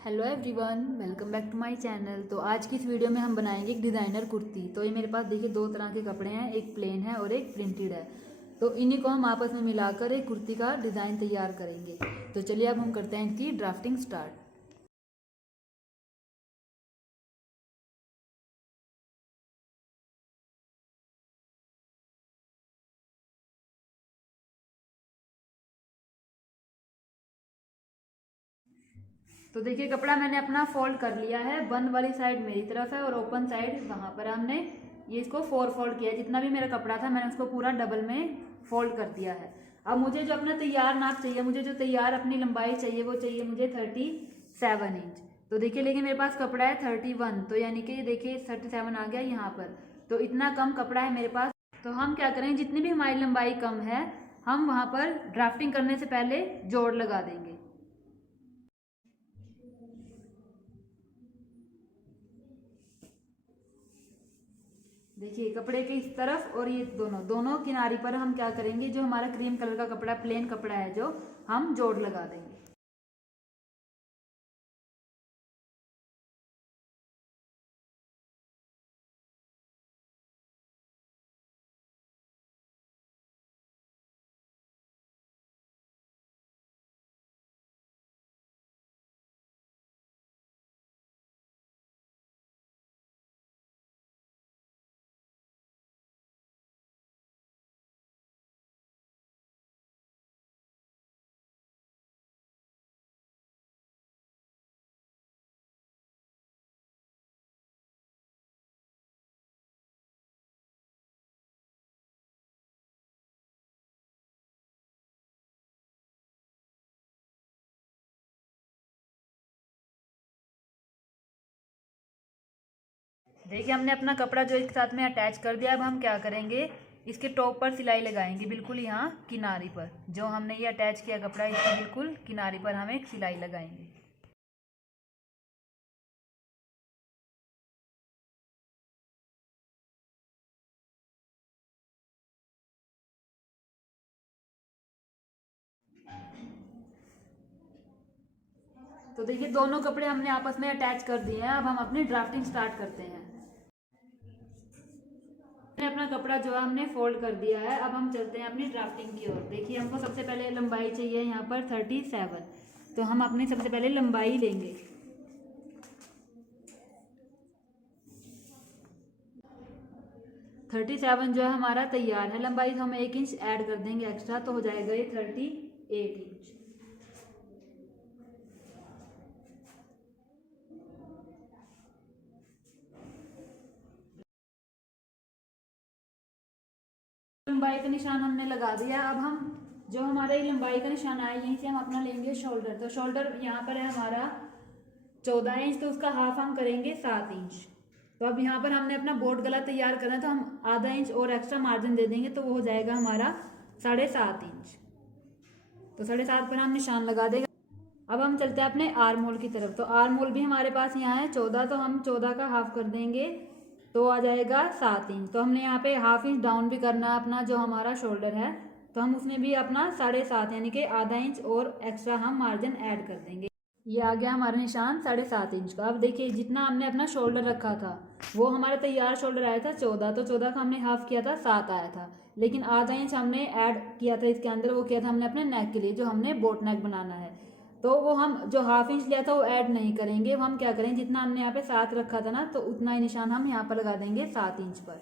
Hello everyone, welcome back to my channel. तो आज की इस वीडियो में हम बनाएंगे एक डिज़ाइनर कुर्ती। तो ये मेरे पास देखिए दो तरह के कपड़े हैं, एक प्लेन है और एक प्रिंटेड है। तो इन्हीं को हम आपस में मिलाकर एक कुर्ती का डिज़ाइन तैयार करेंगे। तो चलिए अब हम करते हैं इनकी ड्राफ्टिंग स्टार्ट। तो देखिए कपड़ा मैंने अपना फोल्ड कर लिया है। बंद वाली साइड मेरी तरफ है और ओपन साइड वहाँ पर हमने ये इसको 4 फोल्ड किया है। जितना भी मेरा कपड़ा था मैंने उसको पूरा डबल में फोल्ड कर दिया है। अब मुझे जो अपना तैयार नाप चाहिए, मुझे जो तैयार अपनी लंबाई चाहिए वो चाहिए मुझे 37 इंच। तो देखिए लेकिन मेरे पास कपड़ा है 31, तो यानी कि देखिए 37 आ गया यहाँ पर। तो इतना कम कपड़ा है मेरे पास। तो हम क्या करेंगे, जितनी भी हमारी लंबाई कम है हम वहाँ पर ड्राफ्टिंग करने से पहले जोड़ लगा देंगे। देखिए कपड़े के इस तरफ और ये दोनों दोनों किनारी पर हम क्या करेंगे, जो हमारा क्रीम कलर का कपड़ा प्लेन कपड़ा है जो हम जोड़ लगा देंगे। देखिए हमने अपना कपड़ा जो एक साथ में अटैच कर दिया। अब हम क्या करेंगे, इसके टॉप पर सिलाई लगाएंगे, बिल्कुल यहाँ किनारी पर। जो हमने ये अटैच किया कपड़ा इसके बिल्कुल किनारी पर हम एक सिलाई लगाएंगे। तो देखिए दोनों कपड़े हमने आपस में अटैच कर दिए हैं। अब हम अपनी ड्राफ्टिंग स्टार्ट करते हैं। अपना कपड़ा जो है हमने फोल्ड कर दिया है। अब हम चलते हैं अपनी ड्राफ्टिंग की ओर। देखिए हमको सबसे पहले लंबाई चाहिए यहाँ पर 37। तो हम अपनी सबसे पहले लंबाई लेंगे। थर्टी सेवन जो है हमारा तैयार है लंबाई, तो हम 1 इंच ऐड कर देंगे एक्स्ट्रा, तो हो जाएगा ये 38 इंच। लंबाई का निशान हमने लगा दिया। अब हम जो हमारा ये लंबाई का निशान आया यहीं से हम अपना लेंगे शोल्डर। तो शोल्डर यहाँ पर है हमारा 14 इंच, तो उसका हाफ हम करेंगे 7 इंच। तो अब यहाँ पर हमने अपना बोट गला तैयार करना है, तो हम आधा इंच और एक्स्ट्रा मार्जिन दे देंगे, तो वो हो जाएगा हमारा 7.5 इंच। तो 7.5 पर हम निशान लगा देंगे। अब हम चलते हैं अपने आर्म होल की तरफ। तो आर्म होल भी हमारे पास यहाँ है 14, तो हम 14 का हाफ कर देंगे, तो आ जाएगा 7 इंच। तो हमने यहाँ पे हाफ इंच डाउन भी करना है अपना जो हमारा शोल्डर है, तो हम उसमें भी अपना 7.5 यानी कि आधा इंच और एक्स्ट्रा हम मार्जिन ऐड कर देंगे। ये आ गया हमारा निशान 7.5 इंच का। अब देखिए जितना हमने अपना शोल्डर रखा था वो हमारा तैयार शोल्डर आया था 14, तो 14 का हमने हाफ किया था 7 आया था। लेकिन आधा इंच हमने ऐड किया था इसके अंदर, वो किया था हमने अपने नेक के लिए, जो हमने बोट नेक बनाना है। तो वो हम जो हाफ इंच लिया था वो ऐड नहीं करेंगे। हम क्या करेंगे, जितना हमने यहाँ पे 7 रखा था ना, तो उतना ही निशान हम यहाँ पर लगा देंगे 7 इंच पर।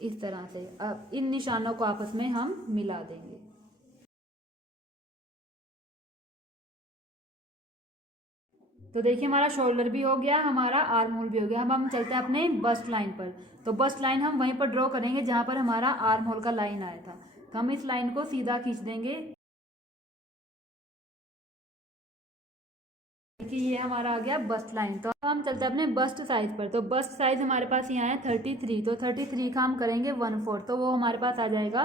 इस तरह से अब इन निशानों को आपस में हम मिला देंगे। तो देखिए हमारा शोल्डर भी हो गया, हमारा आर्म होल भी हो गया। अब हम चलते हैं अपने बस्ट लाइन पर। तो बस्ट लाइन हम वहीं पर ड्रॉ करेंगे जहां पर हमारा आर्म होल का लाइन आया था। तो हम इस लाइन को सीधा खींच देंगे। देखिए ये हमारा आ गया बस्ट लाइन। तो अब हम चलते हैं अपने बस्ट साइज पर। तो बस्ट साइज हमारे पास यहाँ है 33, तो 33 का हम करेंगे 1/4, तो वो हमारे पास आ जाएगा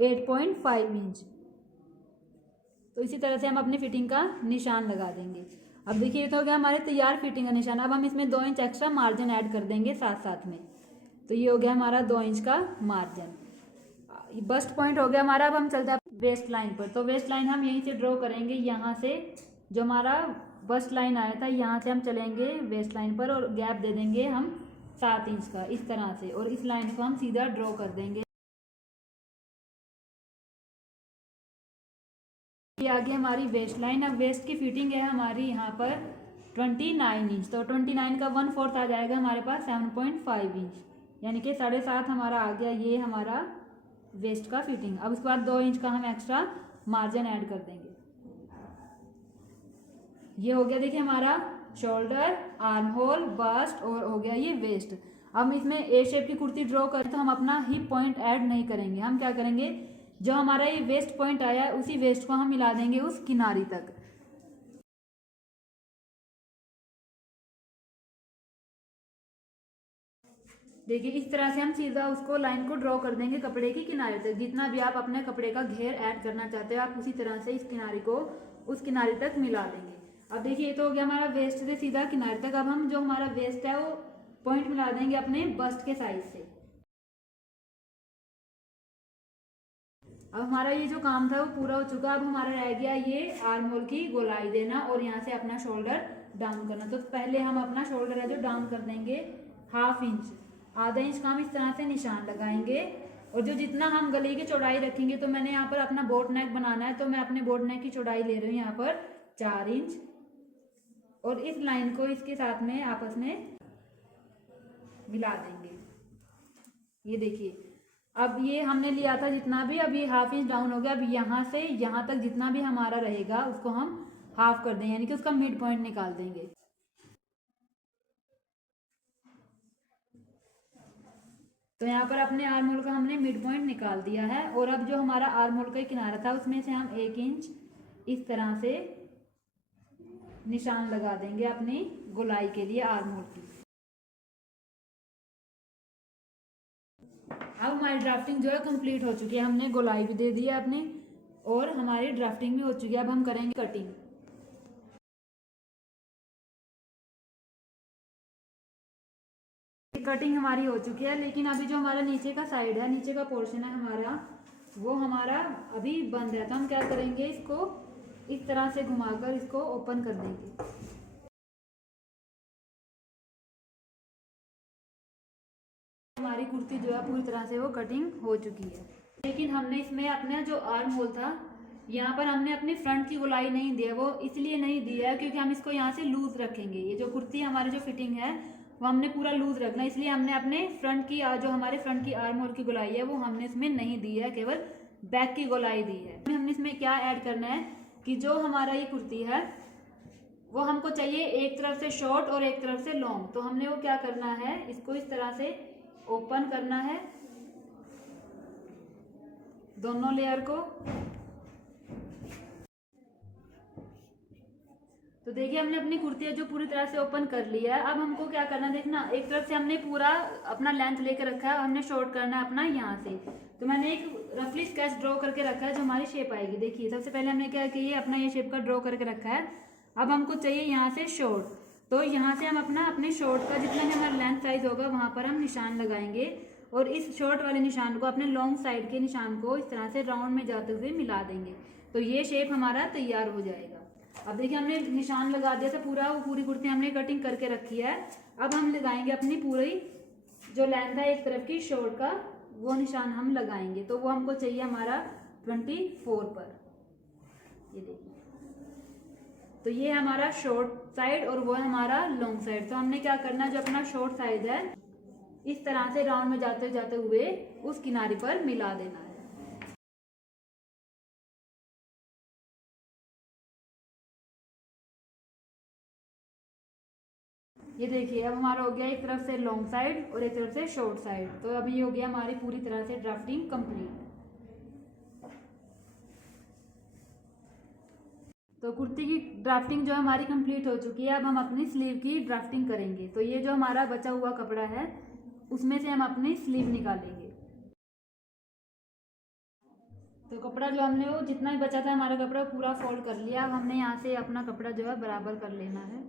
8.5 इंच। तो इसी तरह से हम अपनी फिटिंग का निशान लगा देंगे। अब देखिए ये तो हो गया हमारे तैयार फिटिंग का निशान। अब हम इसमें 2 इंच एक्स्ट्रा मार्जिन ऐड कर देंगे साथ साथ में। तो ये हो गया हमारा 2 इंच का मार्जिन। बस्ट पॉइंट हो गया हमारा। अब हम चलते हैं वेस्ट लाइन पर। तो वेस्ट लाइन हम यहीं से ड्रॉ करेंगे, यहाँ से जो हमारा बस्ट लाइन आया था यहाँ से हम चलेंगे वेस्ट लाइन पर और गैप दे देंगे हम 7 इंच का इस तरह से, और इस लाइन को हम सीधा ड्रॉ कर देंगे। ये आगे हमारी वेस्ट लाइन। अब वेस्ट की फिटिंग है हमारी यहाँ पर 29 इंच, तो 29 का 1/4 आ जाएगा हमारे पास 7.5 इंच, यानी कि 7.5 हमारा आ गया ये हमारा वेस्ट का फिटिंग। अब उसके बाद 2 इंच का हम एक्स्ट्रा मार्जिन ऐड कर देंगे। ये हो गया देखिए हमारा शोल्डर, आर्म होल, बस्ट और हो गया ये वेस्ट। अब इसमें ए शेप की कुर्ती ड्रॉ करें तो हम अपना हिप पॉइंट ऐड नहीं करेंगे। हम क्या करेंगे, जो हमारा ये वेस्ट पॉइंट आया है उसी वेस्ट को हम मिला देंगे उस किनारी तक। देखिए इस तरह से हम सीधा उसको लाइन को ड्रॉ कर देंगे कपड़े की किनारे तक। जितना भी आप अपने कपड़े का घेर ऐड करना चाहते हो आप उसी तरह से इस किनारे को उस किनारे तक मिला देंगे। अब देखिए ये तो हो गया हमारा वेस्ट से सीधा किनारे तक। अब हम जो हमारा वेस्ट है वो पॉइंट मिला देंगे अपने बस्ट के साइज से। अब हमारा ये जो काम था वो पूरा हो चुका। अब हमारा रह गया ये आर्म होल की गोलाई देना और यहाँ से अपना शोल्डर डाउन करना। तो पहले हम अपना शोल्डर है जो डाउन कर देंगे 1/2 इंच, आधा इंच का हम इस तरह से निशान लगाएंगे। और जो जितना हम गले की चौड़ाई रखेंगे, तो मैंने यहाँ पर अपना बोट नेक बनाना है तो मैं अपने बोट नेक की चौड़ाई ले रही हूँ यहाँ पर 4 इंच, और इस लाइन को इसके साथ में आपस में मिला देंगे। ये देखिए अब ये हमने लिया था जितना भी, अब ये 1/2 इंच डाउन हो गया। अब यहाँ से यहाँ तक जितना भी हमारा रहेगा उसको हम हाफ कर देंगे, यानी कि उसका मिड पॉइंट निकाल देंगे। तो यहाँ पर अपने आर्म होल का हमने मिड पॉइंट निकाल दिया है। और अब जो हमारा आर्म होल का किनारा था उसमें से हम 1 इंच इस तरह से निशान लगा देंगे अपनी गोलाई के लिए आर्म होल की। अब हमारी ड्राफ्टिंग जो है कंप्लीट हो चुकी है, हमने गोलाई भी दे दी है अपने और हमारी ड्राफ्टिंग भी हो चुकी है। अब हम करेंगे कटिंग। कटिंग हमारी हो चुकी है, लेकिन अभी जो हमारा नीचे का साइड है, नीचे का पोर्शन है हमारा, वो हमारा अभी बंद है। तो हम क्या करेंगे, इसको इस तरह से घुमाकर इसको ओपन कर देंगे। हमारी कुर्ती जो है पूरी तरह से वो कटिंग हो चुकी है। लेकिन हमने इसमें अपना जो आर्म होल था यहाँ पर हमने अपनी फ्रंट की गोलाई नहीं दी है। वो इसलिए नहीं दी है क्योंकि हम इसको यहाँ से लूज रखेंगे। ये जो कुर्ती हमारी जो फिटिंग है वो हमने पूरा लूज रखना है, इसलिए हमने अपने फ्रंट की जो हमारे फ्रंट की आर्म होल की गोलाई है वो हमने इसमें नहीं दी है, केवल बैक की गोलाई दी है। हमने इसमें क्या ऐड करना है कि जो हमारा ये कुर्ती है वो हमको चाहिए एक तरफ से शॉर्ट और एक तरफ से लॉन्ग। तो हमने वो क्या करना है, इसको इस तरह से ओपन करना है दोनों लेयर को। तो देखिए हमने अपनी कुर्ती जो पूरी तरह से ओपन कर लिया है। अब हमको क्या करना है, देखना एक तरफ से हमने पूरा अपना लेंथ लेकर रखा है, हमने शॉर्ट करना है अपना यहाँ से। तो मैंने एक रफली स्केच ड्रॉ करके रखा है जो हमारी शेप आएगी। देखिए सबसे पहले हमने क्या किया, ये अपना ये शेप का ड्रॉ करके रखा है। अब हमको चाहिए यहाँ से शॉर्ट, तो यहाँ से हम अपने शॉर्ट का जितना भी हमारा लेंथ साइज होगा वहाँ पर हम निशान लगाएंगे और इस शॉर्ट वाले निशान को अपने लॉन्ग साइड के निशान को इस तरह से राउंड में जाते हुए मिला देंगे। तो ये शेप हमारा तैयार हो जाएगा। अब देखिए हमने निशान लगा दिया था पूरा, वो पूरी कुर्ती हमने कटिंग करके रखी है। अब हम लगाएंगे अपनी पूरी जो लेंथ है एक तरफ की शॉर्ट का, वो निशान हम लगाएंगे। तो वो हमको चाहिए हमारा 24 पर। ये देखिए, तो ये हमारा शॉर्ट साइड और वो है हमारा लॉन्ग साइड। तो हमने क्या करना है, जो अपना शॉर्ट साइड है इस तरह से राउंड में जाते जाते हुए उस किनारे पर मिला देना है। ये देखिए अब हमारा हो गया एक तरफ से लॉन्ग साइड और एक तरफ से शॉर्ट साइड। तो अभी ये हो गया हमारी पूरी तरह से ड्राफ्टिंग कंप्लीट। तो कुर्ती की ड्राफ्टिंग जो हमारी कंप्लीट हो चुकी है। अब हम अपनी स्लीव की ड्राफ्टिंग करेंगे। तो ये जो हमारा बचा हुआ कपड़ा है उसमें से हम अपनी स्लीव निकालेंगे। तो कपड़ा जो हमने वो जितना भी बचा था हमारा कपड़ा पूरा फोल्ड कर लिया। अब हमने यहाँ से अपना कपड़ा जो है बराबर कर लेना है।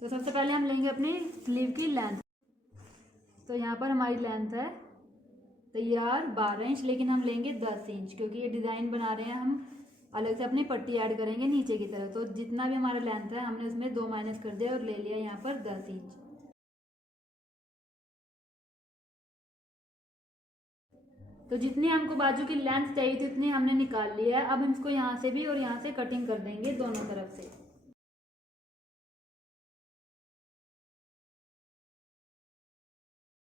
तो सबसे पहले हम लेंगे अपनी स्लीव की लेंथ। तो यहाँ पर हमारी लेंथ है तैयार 12 इंच, लेकिन हम लेंगे 10 इंच क्योंकि ये डिज़ाइन बना रहे हैं हम। अलग से अपनी पट्टी ऐड करेंगे नीचे की तरफ, तो जितना भी हमारा लेंथ है हमने उसमें 2 माइनस कर दिया और ले लिया यहाँ पर 10 इंच। तो जितनी हमको बाजू की लेंथ चाहिए थी उतनी हमने निकाल लिया है। अब हम इसको यहाँ से भी और यहाँ से कटिंग कर देंगे दोनों तरफ से।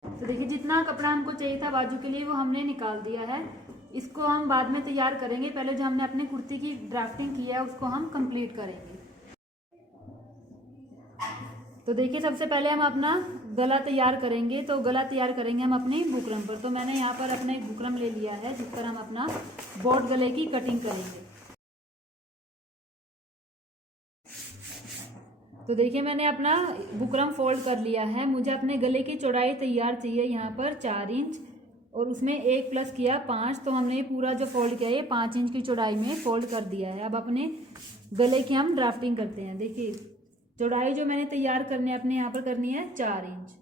तो देखिए जितना कपड़ा हमको चाहिए था बाजू के लिए वो हमने निकाल दिया है। इसको हम बाद में तैयार करेंगे, पहले जो हमने अपनी कुर्ती की ड्राफ्टिंग की है उसको हम कंप्लीट करेंगे। तो देखिए सबसे पहले हम अपना गला तैयार करेंगे। तो गला तैयार करेंगे हम अपनी बुकरम पर। तो मैंने यहाँ पर अपना एक बुकरम ले लिया है जिस पर हम अपना बोट गले की कटिंग करेंगे। तो देखिए मैंने अपना बुकरम फोल्ड कर लिया है। मुझे अपने गले की चौड़ाई तैयार चाहिए यहाँ पर 4 इंच, और उसमें 1 प्लस किया 5। तो हमने ये पूरा जो फोल्ड किया ये 5 इंच की चौड़ाई में फोल्ड कर दिया है। अब अपने गले की हम ड्राफ्टिंग करते हैं। देखिए चौड़ाई जो मैंने तैयार करनी है अपने यहाँ पर करनी है 4 इंच,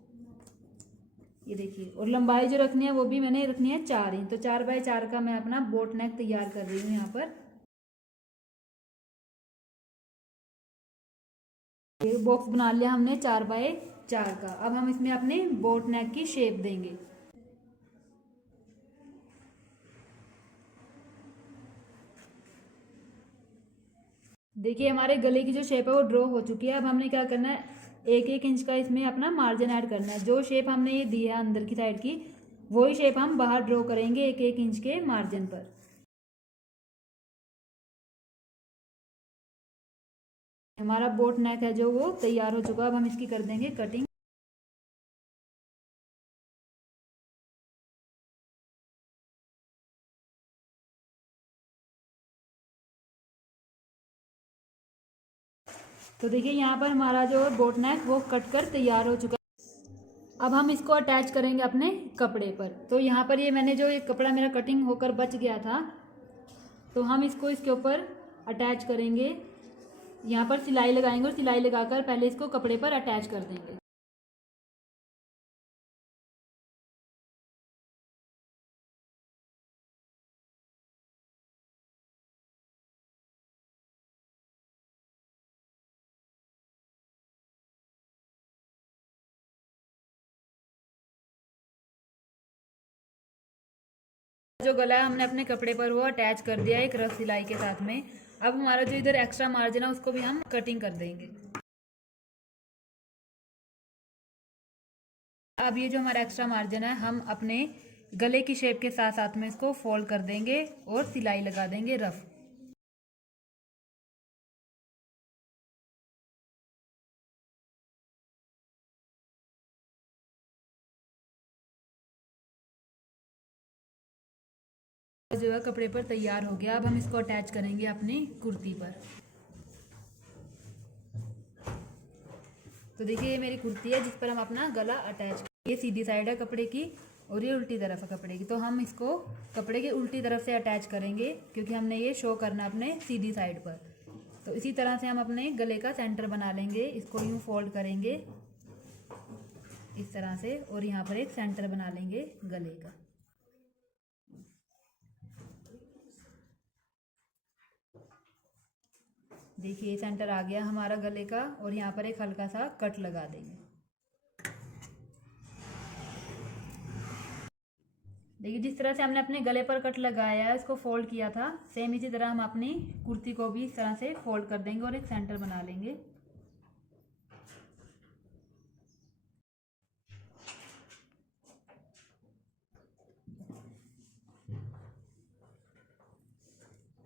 ये देखिए। और लंबाई जो रखनी है वो भी मैंने रखनी है 4 इंच। तो 4 बाय 4 का मैं अपना बोट नेक तैयार कर रही हूँ यहाँ पर। ये बॉक्स बना लिया हमने 4 बाय 4 का। अब हम इसमें अपने बोट नेक की शेप देंगे। देखिए हमारे गले की जो शेप है वो ड्रॉ हो चुकी है। अब हमने क्या करना है, 1-1 इंच का इसमें अपना मार्जिन ऐड करना है। जो शेप हमने ये दी है अंदर की साइड की, वही शेप हम बाहर ड्रॉ करेंगे 1-1 इंच के मार्जिन पर। हमारा बोट नेक है जो वो तैयार हो चुका है। अब हम इसकी कर देंगे कटिंग। तो देखिए यहाँ पर हमारा जो बोट नेक वो कट कर तैयार हो चुका है। अब हम इसको अटैच करेंगे अपने कपड़े पर। तो यहाँ पर ये मैंने जो एक कपड़ा मेरा कटिंग होकर बच गया था, तो हम इसको इसके ऊपर अटैच करेंगे। यहाँ पर सिलाई लगाएंगे और सिलाई लगाकर पहले इसको कपड़े पर अटैच कर देंगे। जो गला है हमने अपने कपड़े पर वो अटैच कर दिया एक रफ सिलाई के साथ में। अब हमारा जो इधर एक्स्ट्रा मार्जिन है उसको भी हम कटिंग कर देंगे। अब ये जो हमारा एक्स्ट्रा मार्जिन है हम अपने गले की शेप के साथ साथ में इसको फोल्ड कर देंगे और सिलाई लगा देंगे रफ। जो है कपड़े पर तैयार हो गया। अब हम इसको अटैच करेंगे अपनी कुर्ती पर। तो देखिए ये मेरी कुर्ती है जिस पर हम अपना गला अटैच, ये सीधी साइड है कपड़े की और ये उल्टी तरफ है कपड़े की। तो हम इसको कपड़े के उल्टी तरफ से अटैच करेंगे क्योंकि हमने ये शो करना अपने सीधी साइड पर। तो इसी तरह से हम अपने गले का सेंटर बना लेंगे। इसको यूँ फोल्ड करेंगे इस तरह से और यहाँ पर एक सेंटर बना लेंगे गले का। देखिए सेंटर आ गया हमारा गले का और यहाँ पर एक हल्का सा कट लगा देंगे। देखिए जिस तरह से हमने अपने गले पर कट लगाया है उसको फोल्ड किया था, सेम इसी तरह हम अपनी कुर्ती को भी इस तरह से फोल्ड कर देंगे और एक सेंटर बना लेंगे।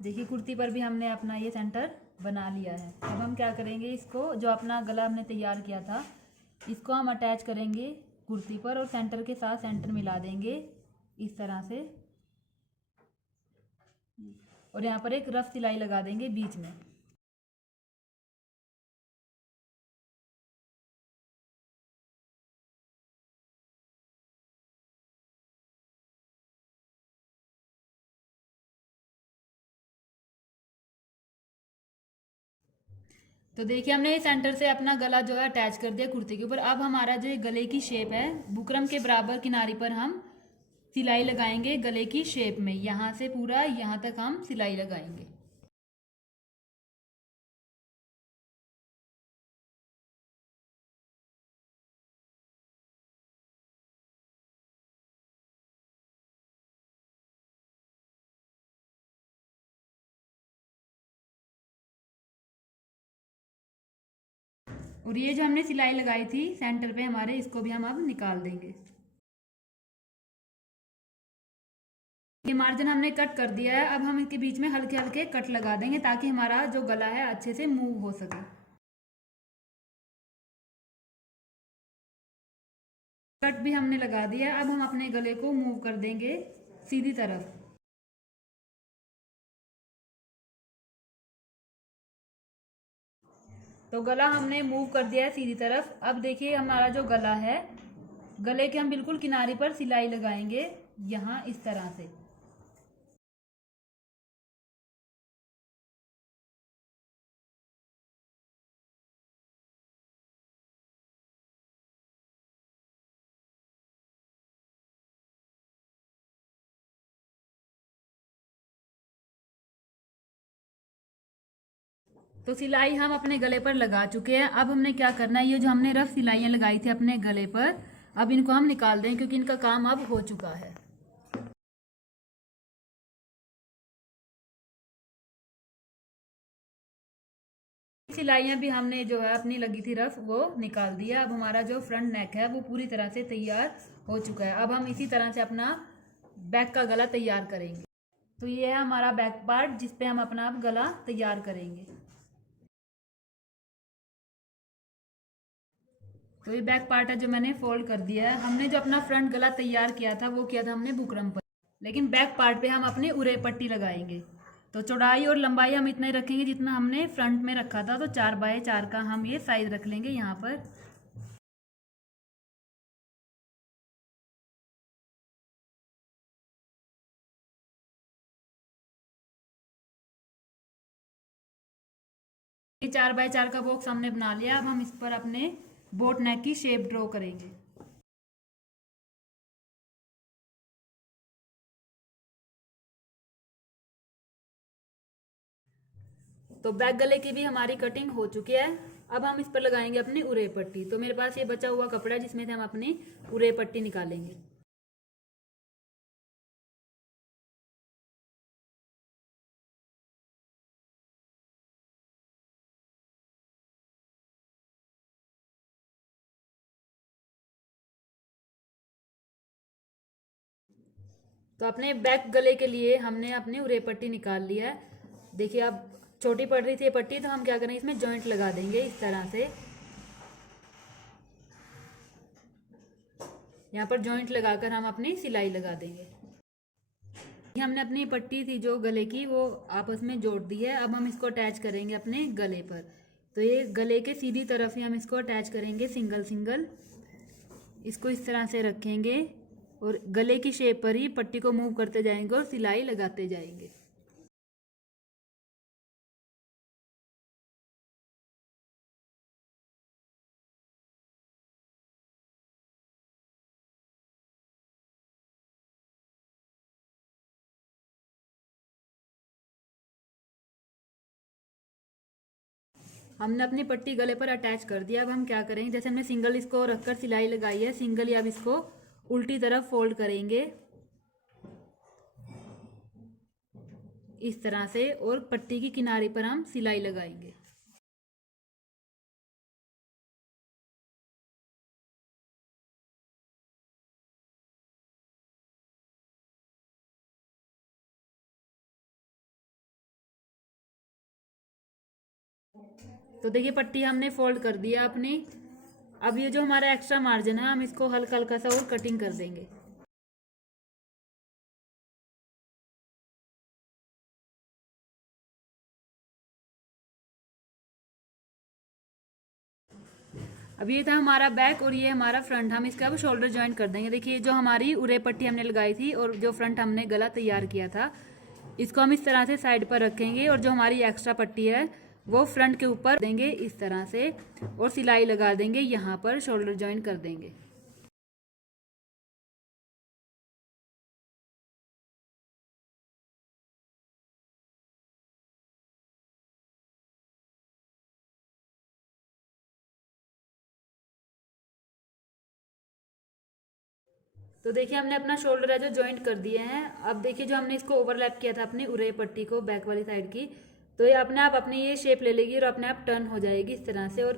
देखिए कुर्ती पर भी हमने अपना ये सेंटर बना लिया है। अब हम क्या करेंगे, इसको जो अपना गला हमने तैयार किया था इसको हम अटैच करेंगे कुर्ती पर और सेंटर के साथ सेंटर मिला देंगे इस तरह से और यहाँ पर एक रफ सिलाई लगा देंगे बीच में। तो देखिए हमने सेंटर से अपना गला जो है अटैच कर दिया कुर्ती के ऊपर। अब हमारा जो ये गले की शेप है बुकरम के बराबर किनारी पर हम सिलाई लगाएंगे गले की शेप में, यहाँ से पूरा यहाँ तक हम सिलाई लगाएंगे। और ये जो हमने सिलाई लगाई थी सेंटर पे हमारे, इसको भी हम अब निकाल देंगे। ये मार्जिन हमने कट कर दिया है, अब हम इनके बीच में हल्के हल्के कट लगा देंगे ताकि हमारा जो गला है अच्छे से मूव हो सके। कट भी हमने लगा दिया, अब हम अपने गले को मूव कर देंगे सीधी तरफ। तो गला हमने मूव कर दिया है सीधी तरफ। अब देखिए हमारा जो गला है, गले के हम बिल्कुल किनारे पर सिलाई लगाएंगे, यहाँ इस तरह से। तो सिलाई हम अपने गले पर लगा चुके हैं। अब हमने क्या करना है, ये जो हमने रफ सिलाइयाँ लगाई थी अपने गले पर, अब इनको हम निकाल दें क्योंकि इनका काम अब हो चुका है। सिलाइयाँ भी हमने जो है अपनी लगी थी रफ, वो निकाल दिया। अब हमारा जो फ्रंट नेक है वो पूरी तरह से तैयार हो चुका है। अब हम इसी तरह से अपना बैक का गला तैयार करेंगे। तो ये है हमारा बैक पार्ट जिसपे हम अपना अब गला तैयार करेंगे। तो ये बैक पार्ट है जो मैंने फोल्ड कर दिया है। हमने जो अपना फ्रंट गला तैयार किया था वो किया था हमने बुकरम पर, लेकिन बैक पार्ट पे हम अपनी उरे पट्टी लगाएंगे। तो चौड़ाई और लंबाई हम इतना ही रखेंगे जितना हमने फ्रंट में रखा था। तो 4x4 का हम ये साइज रख लेंगे यहाँ पर। ये 4x4 का बॉक्स हमने बना लिया। अब हम इस पर अपने बोट नेक की शेप ड्रॉ करेंगे। तो बैक गले की भी हमारी कटिंग हो चुकी है। अब हम इस पर लगाएंगे अपनी उरे पट्टी। तो मेरे पास ये बचा हुआ कपड़ा है जिसमें से हम अपनी उरे पट्टी निकालेंगे। तो अपने बैक गले के लिए हमने अपनी उरे पट्टी निकाल लिया है। देखिए अब छोटी पड़ रही थी ये पट्टी, तो हम क्या करेंगे, इसमें जॉइंट लगा देंगे इस तरह से। यहाँ पर जॉइंट लगाकर हम अपनी सिलाई लगा देंगे। हमने अपनी पट्टी थी जो गले की वो आपस में जोड़ दी है। अब हम इसको अटैच करेंगे अपने गले पर। तो ये गले के सीधी तरफ ही हम इसको अटैच करेंगे सिंगल सिंगल। इसको इस तरह से रखेंगे और गले की शेप पर ही पट्टी को मूव करते जाएंगे और सिलाई लगाते जाएंगे। हमने अपनी पट्टी गले पर अटैच कर दिया। अब हम क्या करेंगे, जैसे हमने सिंगल इसको रखकर सिलाई लगाई है, सिंगल ही अब इसको उल्टी तरफ फोल्ड करेंगे इस तरह से, और पट्टी की किनारे पर हम सिलाई लगाएंगे। तो देखिए पट्टी हमने फोल्ड कर दिया अपनी। अब ये जो हमारा एक्स्ट्रा मार्जिन है हम इसको हल्का हल्का सा और कटिंग कर देंगे। अब ये था हमारा बैक और ये हमारा फ्रंट। हम इसका अब शोल्डर ज्वाइंट कर देंगे। देखिए जो हमारी उरे पट्टी हमने लगाई थी और जो फ्रंट हमने गला तैयार किया था, इसको हम इस तरह से साइड पर रखेंगे और जो हमारी एक्स्ट्रा पट्टी है वो फ्रंट के ऊपर देंगे इस तरह से, और सिलाई लगा देंगे, यहाँ पर शोल्डर ज्वाइंट कर देंगे। तो देखिए हमने अपना शोल्डर है जो ज्वाइंट कर दिए हैं। अब देखिए जो हमने इसको ओवरलैप किया था अपनी उरे पट्टी को बैक वाली साइड की, तो ये अपने आप अपनी ये शेप ले लेगी और अपने आप टर्न हो जाएगी इस तरह से, और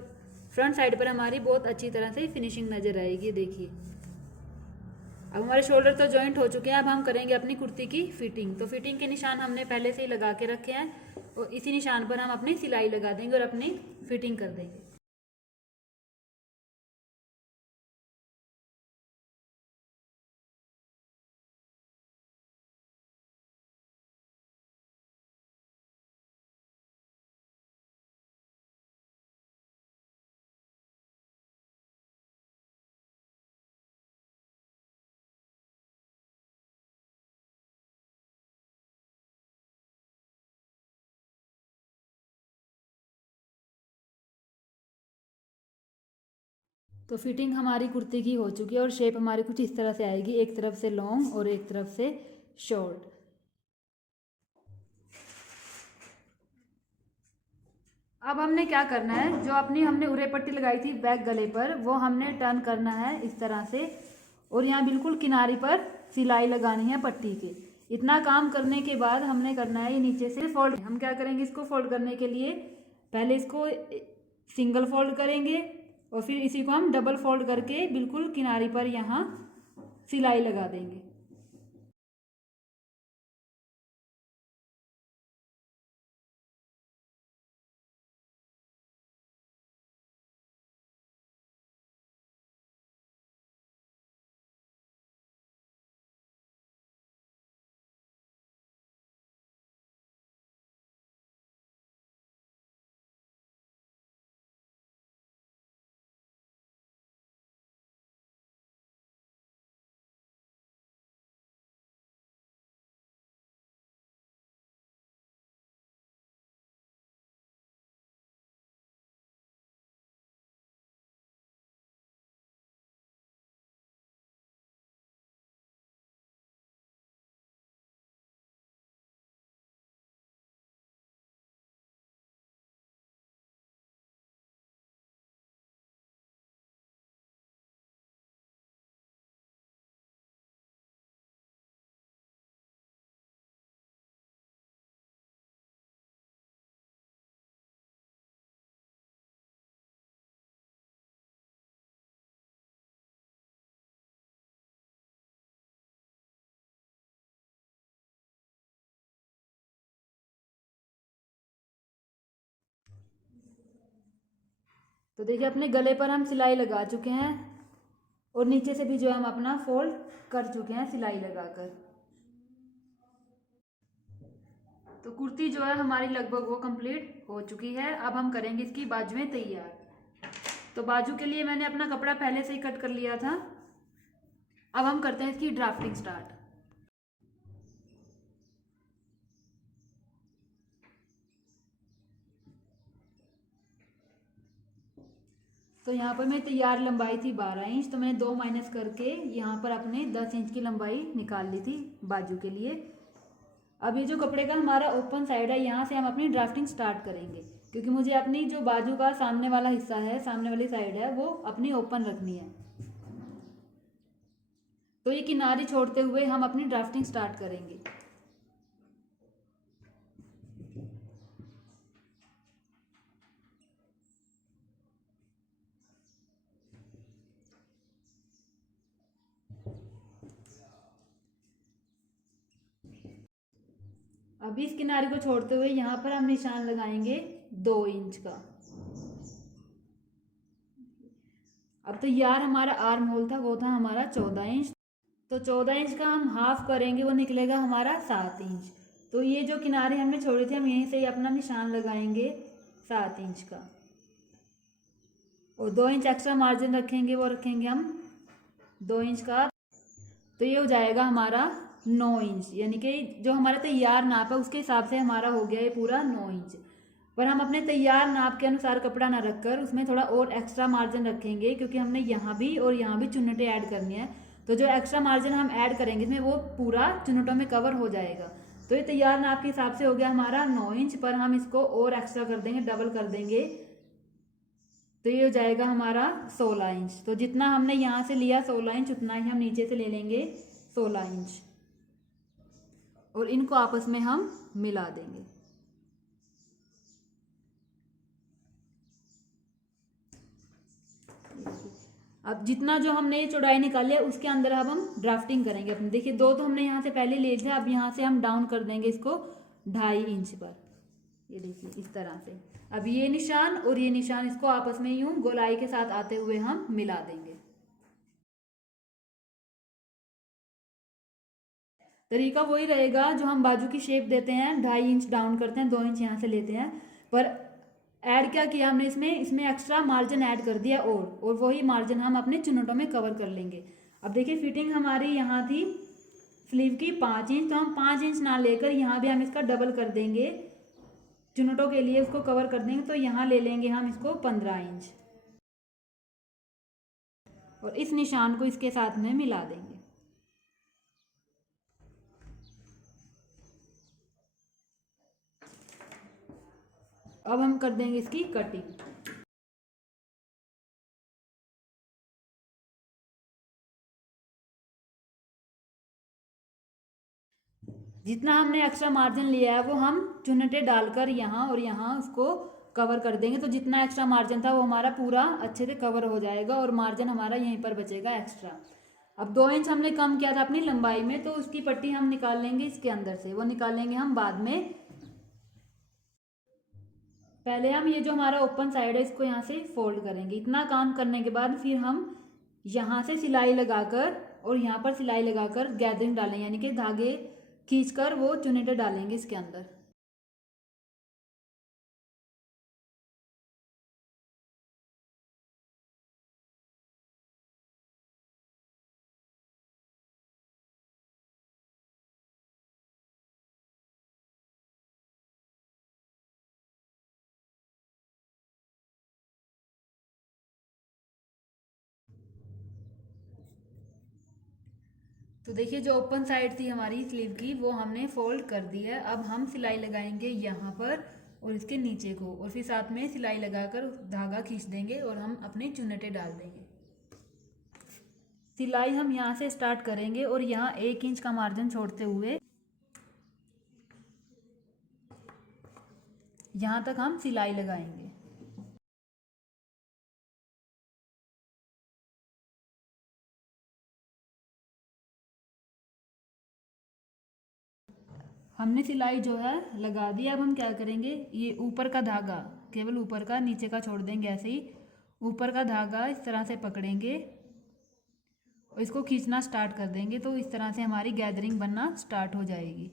फ्रंट साइड पर हमारी बहुत अच्छी तरह से फिनिशिंग नजर आएगी। देखिए अब हमारे शोल्डर तो ज्वाइंट हो चुके हैं। अब हम करेंगे अपनी कुर्ती की फिटिंग। तो फिटिंग के निशान हमने पहले से ही लगा के रखे हैं और इसी निशान पर हम अपनी सिलाई लगा देंगे और अपनी फिटिंग कर देंगे। तो फिटिंग हमारी कुर्ती की हो चुकी है और शेप हमारी कुछ इस तरह से आएगी, एक तरफ से लॉन्ग और एक तरफ से शॉर्ट। अब हमने क्या करना है, जो अपनी हमने उरे पट्टी लगाई थी बैक गले पर वो हमने टर्न करना है इस तरह से, और यहाँ बिल्कुल किनारे पर सिलाई लगानी है पट्टी के। इतना काम करने के बाद हमने करना है ये नीचे से फोल्ड। हम क्या करेंगे, इसको फोल्ड करने के लिए पहले इसको सिंगल फोल्ड करेंगे और फिर इसी को हम डबल फोल्ड करके बिल्कुल किनारे पर यहाँ सिलाई लगा देंगे। तो देखिए अपने गले पर हम सिलाई लगा चुके हैं और नीचे से भी जो हम अपना फोल्ड कर चुके हैं सिलाई लगाकर। तो कुर्ती जो है हमारी लगभग वो कंप्लीट हो चुकी है। अब हम करेंगे इसकी बाजुएं तैयार। तो बाजू के लिए मैंने अपना कपड़ा पहले से ही कट कर लिया था। अब हम करते हैं इसकी ड्राफ्टिंग स्टार्ट। तो यहाँ पर मैं तैयार लंबाई थी 12 इंच, तो मैंने 2 माइनस करके यहाँ पर अपने 10 इंच की लंबाई निकाल ली थी बाजू के लिए। अब ये जो कपड़े का हमारा ओपन साइड है यहाँ से हम अपनी ड्राफ्टिंग स्टार्ट करेंगे, क्योंकि मुझे अपनी जो बाजू का सामने वाला हिस्सा है, सामने वाली साइड है, वो अपनी ओपन रखनी है। तो ये किनारे छोड़ते हुए हम अपनी ड्राफ्टिंग स्टार्ट करेंगे। अब इस किनारे को छोड़ते हुए यहाँ पर हम निशान लगाएंगे 2 इंच का। अब तो यार हमारा आर्म होल था वो था हमारा 14 इंच, तो 14 इंच का हम हाफ करेंगे, वो निकलेगा हमारा 7 इंच। तो ये जो किनारे हमने छोड़े थे हम यहीं से ही अपना निशान लगाएंगे 7 इंच का, और 2 इंच एक्स्ट्रा मार्जिन रखेंगे, वो रखेंगे हम 2 इंच का। तो ये हो जाएगा हमारा 9 इंच, यानी कि जो हमारा तैयार नाप है उसके हिसाब से हमारा हो गया ये पूरा 9 इंच। पर हम अपने तैयार नाप के अनुसार कपड़ा ना रखकर उसमें थोड़ा और एक्स्ट्रा मार्जिन रखेंगे, क्योंकि हमने यहाँ भी और यहाँ भी चुन्नटें ऐड करनी है। तो जो एक्स्ट्रा मार्जिन हम ऐड करेंगे इसमें वो पूरा चुन्नटों में कवर हो जाएगा। तो ये तैयार नाप के हिसाब से हो गया हमारा 9 इंच, पर हम इसको और एक्स्ट्रा कर देंगे, डबल कर देंगे तो ये हो जाएगा हमारा 16 इंच। तो जितना हमने यहाँ से लिया 16 इंच, उतना ही हम नीचे से ले लेंगे 16 इंच और इनको आपस में हम मिला देंगे। अब जितना जो हमने ये चौड़ाई निकाली है उसके अंदर अब हम ड्राफ्टिंग करेंगे अपने। देखिए 2 तो हमने यहाँ से पहले ले लिया, अब यहाँ से हम डाउन कर देंगे इसको 2.5 इंच पर। ये देखिए इस तरह से। अब ये निशान और ये निशान इसको आपस में यूं गोलाई के साथ आते हुए हम मिला देंगे। तरीका वही रहेगा जो हम बाजू की शेप देते हैं, 2.5 इंच डाउन करते हैं, 2 इंच यहाँ से लेते हैं, पर ऐड क्या किया हमने इसमें एक्स्ट्रा मार्जिन ऐड कर दिया और वही मार्जिन हम अपने चुनटों में कवर कर लेंगे। अब देखिए फिटिंग हमारी यहाँ थी स्लीव की 5 इंच, तो हम 5 इंच ना लेकर यहाँ भी हम इसका डबल कर देंगे, चुनटों के लिए उसको कवर कर देंगे। तो यहाँ ले लेंगे हम इसको 15 इंच और इस निशान को इसके साथ में मिला देंगे। अब हम कर देंगे इसकी कटिंग। जितना हमने एक्स्ट्रा मार्जिन लिया है वो हम चुनटे डालकर यहाँ और यहाँ उसको कवर कर देंगे। तो जितना एक्स्ट्रा मार्जिन था वो हमारा पूरा अच्छे से कवर हो जाएगा और मार्जिन हमारा यहीं पर बचेगा एक्स्ट्रा। अब 2 इंच हमने कम किया था अपनी लंबाई में, तो उसकी पट्टी हम निकाल लेंगे इसके अंदर से, वो निकालेंगे हम बाद में। पहले हम ये जो हमारा ओपन साइड है इसको यहाँ से फोल्ड करेंगे। इतना काम करने के बाद फिर हम यहाँ से सिलाई लगाकर और यहाँ पर सिलाई लगाकर गैदरिंग डालेंगे, यानी कि धागे खींचकर वो चुनटे डालेंगे इसके अंदर। तो देखिए जो ओपन साइड थी हमारी स्लीव की वो हमने फोल्ड कर दी है। अब हम सिलाई लगाएंगे यहाँ पर और इसके नीचे को, और फिर साथ में सिलाई लगाकर धागा खींच देंगे और हम अपने चुनटे डाल देंगे। सिलाई हम यहाँ से स्टार्ट करेंगे और यहाँ 1 इंच का मार्जिन छोड़ते हुए यहाँ तक हम सिलाई लगाएंगे। हमने सिलाई जो है लगा दी। अब हम क्या करेंगे, ये ऊपर का धागा केवल ऊपर का, नीचे का छोड़ देंगे ऐसे ही। ऊपर का धागा इस तरह से पकड़ेंगे और इसको खींचना स्टार्ट कर देंगे। तो इस तरह से हमारी गैदरिंग बनना स्टार्ट हो जाएगी।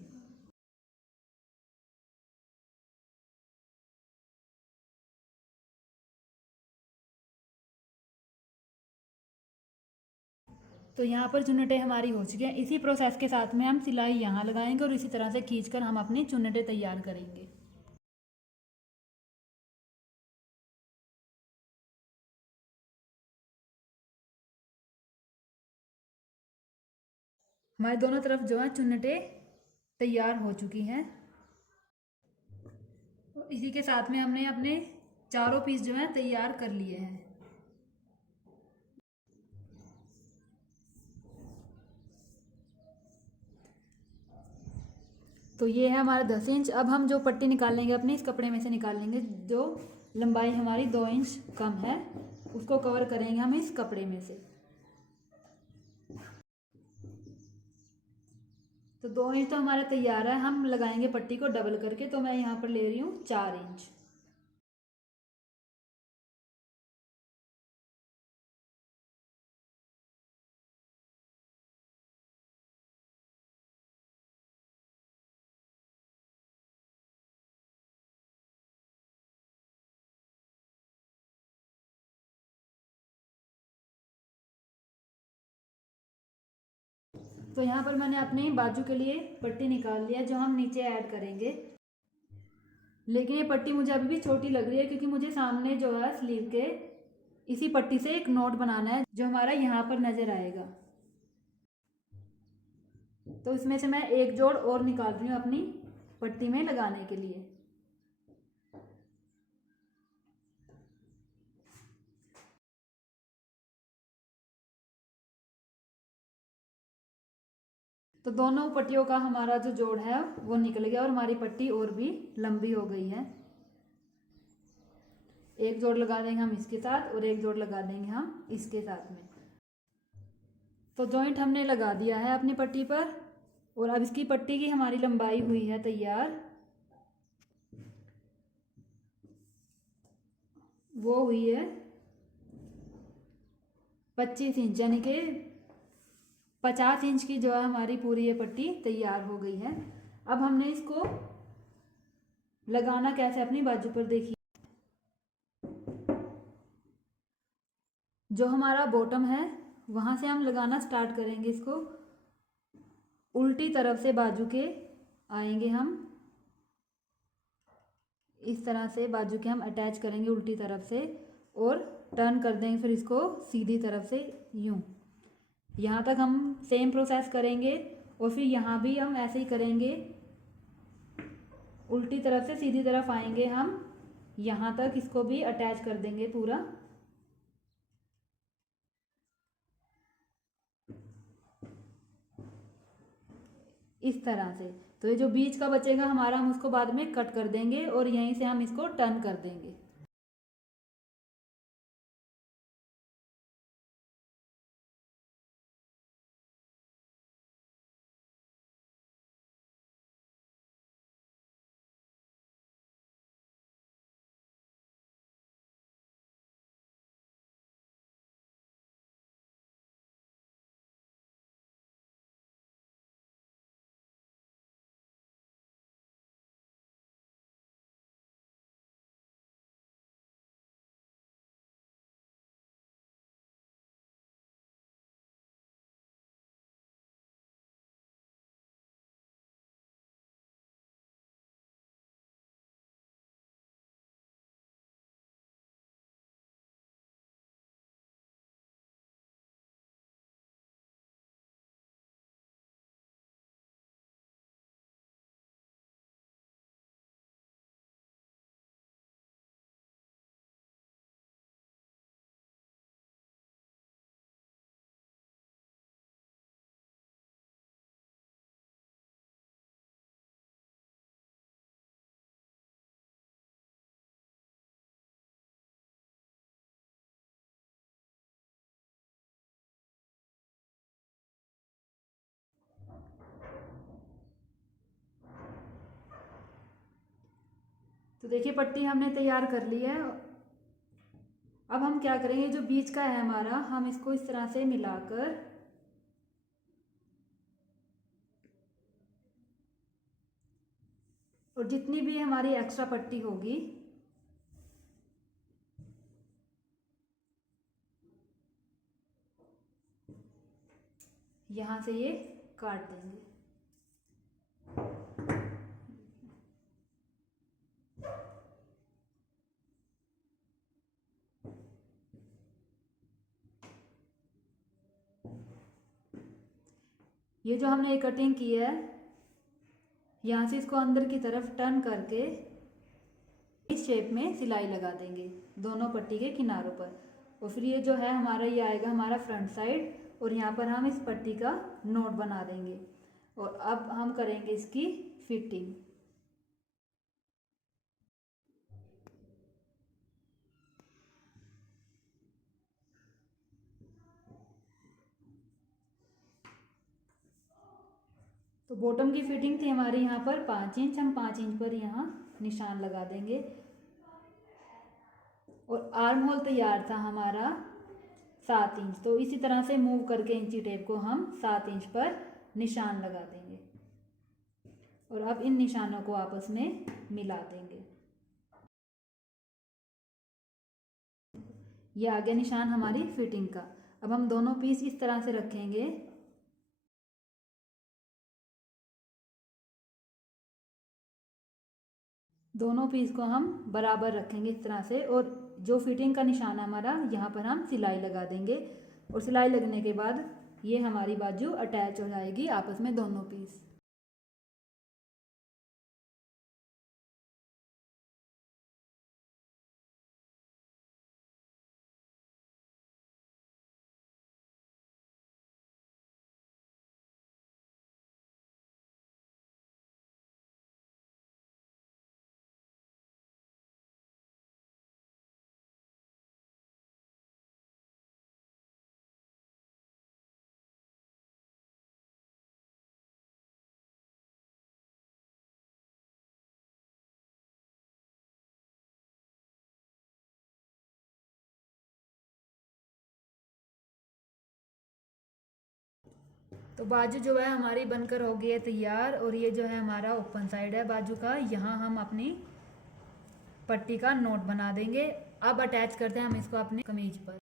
तो यहाँ पर चुन्नटे हमारी हो चुकी हैं। इसी प्रोसेस के साथ में हम सिलाई यहाँ लगाएंगे और इसी तरह से खींचकर हम अपनी चुन्नटे तैयार करेंगे। हमारे दोनों तरफ जो है चुन्नटे तैयार हो चुकी हैं। तो इसी के साथ में हमने अपने चारों पीस जो है तैयार कर लिए हैं। तो ये है हमारा 10 इंच। अब हम जो पट्टी निकालेंगे अपने इस कपड़े में से निकालेंगे, जो लंबाई हमारी 2 इंच कम है उसको कवर करेंगे हम इस कपड़े में से। तो 2 इंच तो हमारा तैयार है। हम लगाएंगे पट्टी को डबल करके। तो मैं यहाँ पर ले रही हूँ 4 इंच। तो यहाँ पर मैंने अपने बाजू के लिए पट्टी निकाल लिया जो हम नीचे ऐड करेंगे। लेकिन ये पट्टी मुझे अभी भी छोटी लग रही है क्योंकि मुझे सामने जो है स्लीव के इसी पट्टी से एक नोट बनाना है जो हमारा यहाँ पर नजर आएगा। तो इसमें से मैं एक जोड़ और निकाल रही हूँ अपनी पट्टी में लगाने के लिए। तो दोनों पट्टियों का हमारा जो जोड़ है वो निकल गया और हमारी पट्टी और भी लंबी हो गई है। एक जोड़ लगा देंगे हम इसके साथ और एक जोड़ लगा देंगे हम इसके साथ में। तो जॉइंट हमने लगा दिया है अपनी पट्टी पर और अब इसकी पट्टी की हमारी लंबाई हुई है तैयार। वो हुई है 25 इंच, यानी कि 50 इंच की जो है हमारी पूरी ये पट्टी तैयार हो गई है। अब हमने इसको लगाना कैसे अपनी बाजू पर देखिए। जो हमारा बॉटम है वहां से हम लगाना स्टार्ट करेंगे इसको। उल्टी तरफ से बाजू के आएंगे हम, इस तरह से बाजू के हम अटैच करेंगे उल्टी तरफ से और टर्न कर देंगे फिर इसको सीधी तरफ से यूं। यहाँ तक हम सेम प्रोसेस करेंगे और फिर यहाँ भी हम ऐसे ही करेंगे। उल्टी तरफ से सीधी तरफ आएंगे हम, यहाँ तक इसको भी अटैच कर देंगे पूरा। इस तरह से। तो ये जो बीच का बचेगा हमारा हम उसको बाद में कट कर देंगे और यहीं से हम इसको टर्न कर देंगे। तो देखिए पट्टी हमने तैयार कर ली है। अब हम क्या करेंगे, जो बीच का है हमारा हम इसको इस तरह से मिलाकर और जितनी भी हमारी एक्स्ट्रा पट्टी होगी यहाँ से ये काट देंगे। ये जो हमने कटिंग की है यहाँ से इसको अंदर की तरफ टर्न करके इस शेप में सिलाई लगा देंगे दोनों पट्टी के किनारों पर। और फिर ये जो है हमारा ये आएगा हमारा फ्रंट साइड और यहाँ पर हम इस पट्टी का नोट बना देंगे। और अब हम करेंगे इसकी फिटिंग। तो बॉटम की फिटिंग थी हमारी यहाँ पर 5 इंच, हम 5 इंच पर यहाँ निशान लगा देंगे। और आर्म होल तैयार था हमारा 7 इंच, तो इसी तरह से मूव करके इंची टेप को हम 7 इंच पर निशान लगा देंगे और अब इन निशानों को आपस में मिला देंगे। ये आ गया निशान हमारी फिटिंग का। अब हम दोनों पीस इस तरह से रखेंगे, दोनों पीस को हम बराबर रखेंगे इस तरह से। और जो फिटिंग का निशान है हमारा यहाँ पर हम सिलाई लगा देंगे और सिलाई लगने के बाद ये हमारी बाजू अटैच हो जाएगी आपस में दोनों पीस। तो बाजू जो है हमारी बनकर हो गई है तैयार, और ये जो है हमारा ओपन साइड है बाजू का। यहाँ हम अपनी पट्टी का नोट बना देंगे। अब अटैच करते हैं हम इसको अपने कमीज पर।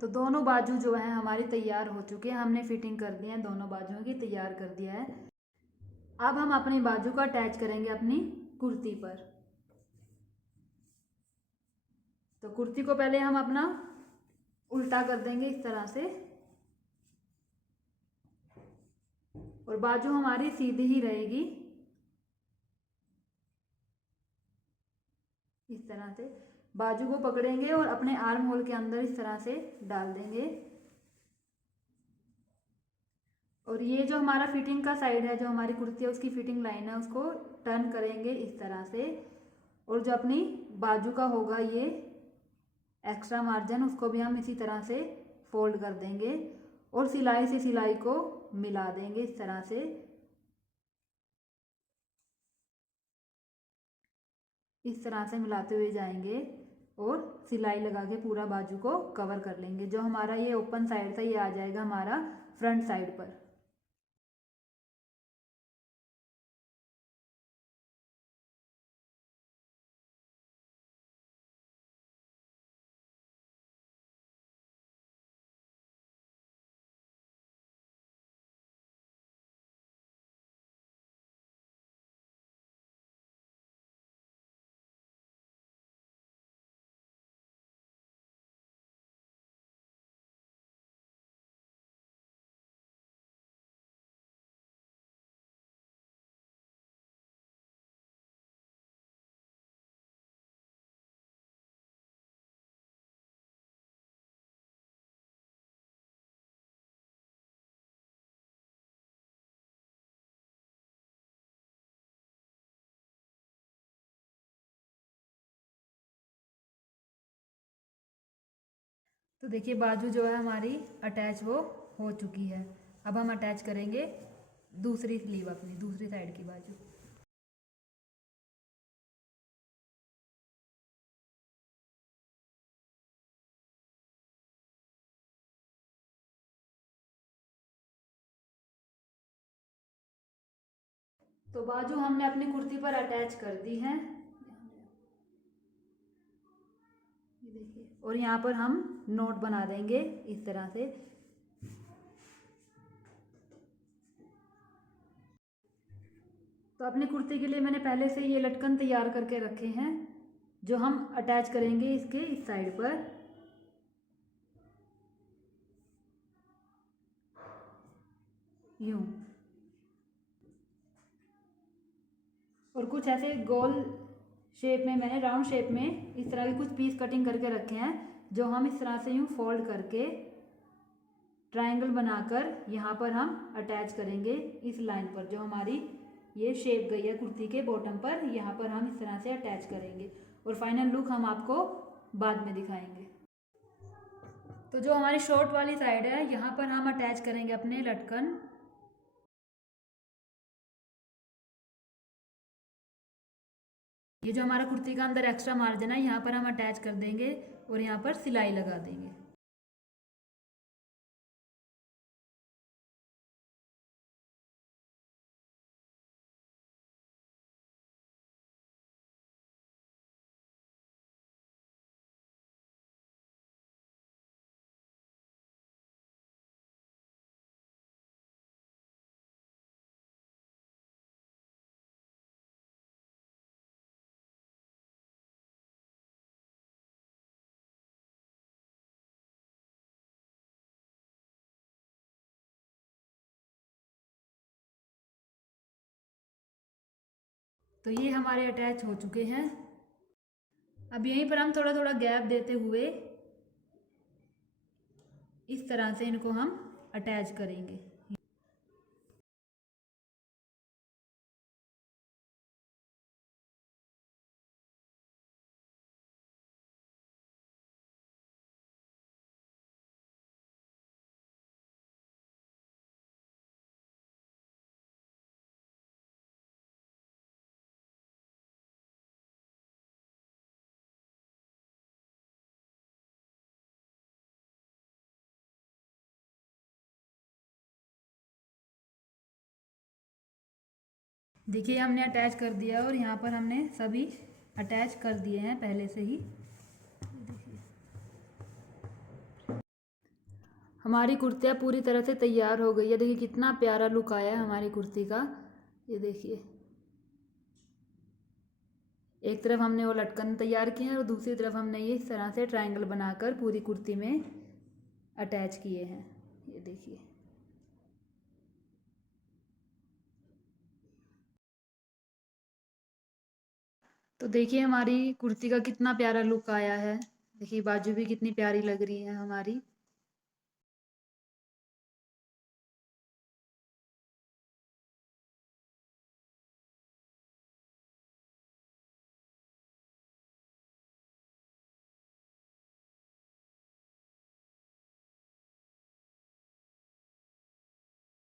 तो दोनों बाजू जो है हमारी तैयार हो चुके हैं, हमने फिटिंग कर दी है दोनों बाजुओं की, तैयार कर दिया है। अब हम अपनी बाजू को अटैच करेंगे अपनी कुर्ती पर। तो कुर्ती को पहले हम अपना उल्टा कर देंगे इस तरह से, और बाजू हमारी सीधी ही रहेगी इस तरह से। बाजू को पकड़ेंगे और अपने आर्म होल के अंदर इस तरह से डाल देंगे। और ये जो हमारा फिटिंग का साइड है, जो हमारी कुर्ती है उसकी फिटिंग लाइन है, उसको टर्न करेंगे इस तरह से। और जो अपनी बाजू का होगा ये एक्स्ट्रा मार्जिन, उसको भी हम इसी तरह से फोल्ड कर देंगे और सिलाई से सिलाई को मिला देंगे इस तरह से। इस तरह से मिलाते हुए जाएंगे और सिलाई लगा के पूरा बाजू को कवर कर लेंगे। जो हमारा ये ओपन साइड था ये आ जाएगा हमारा फ्रंट साइड पर। तो देखिए बाजू जो है हमारी अटैच वो हो चुकी है। अब हम अटैच करेंगे दूसरी स्लीव, अपनी दूसरी साइड की बाजू। तो बाजू हमने अपनी कुर्ती पर अटैच कर दी है, ये देखिए। और यहाँ पर हम नोट बना देंगे इस तरह से। तो अपनी कुर्ती के लिए मैंने पहले से ये लटकन तैयार करके रखे हैं, जो हम अटैच करेंगे इसके इस साइड पर। यूं, और कुछ ऐसे गोल शेप में, मैंने राउंड शेप में इस तरह के कुछ पीस कटिंग करके रखे हैं, जो हम इस तरह से यूं फोल्ड करके ट्रायंगल बनाकर यहाँ पर हम अटैच करेंगे इस लाइन पर। जो हमारी ये शेप गई है कुर्ती के बॉटम पर, यहाँ पर हम इस तरह से अटैच करेंगे और फाइनल लुक हम आपको बाद में दिखाएंगे। तो जो हमारी शॉर्ट वाली साइड है यहाँ पर हम अटैच करेंगे अपने लटकन। ये जो हमारा कुर्ती का अंदर एक्स्ट्रा मार्जिन है यहाँ पर हम अटैच कर देंगे और यहाँ पर सिलाई लगा देंगे। तो ये हमारे अटैच हो चुके हैं। अब यहीं पर हम थोड़ा थोड़ा गैप देते हुए इस तरह से इनको हम अटैच करेंगे। देखिए हमने अटैच कर दिया और यहाँ पर हमने सभी अटैच कर दिए हैं पहले से ही। हमारी कुर्तियाँ पूरी तरह से तैयार हो गई है। देखिए कितना प्यारा लुक आया है हमारी कुर्ती का। ये देखिए एक तरफ हमने वो लटकन तैयार किए हैं और दूसरी तरफ हमने ये इस तरह से ट्रायंगल बनाकर पूरी कुर्ती में अटैच किए हैं। ये देखिए तो देखिए हमारी कुर्ती का कितना प्यारा लुक आया है। देखिए बाजू भी कितनी प्यारी लग रही है हमारी।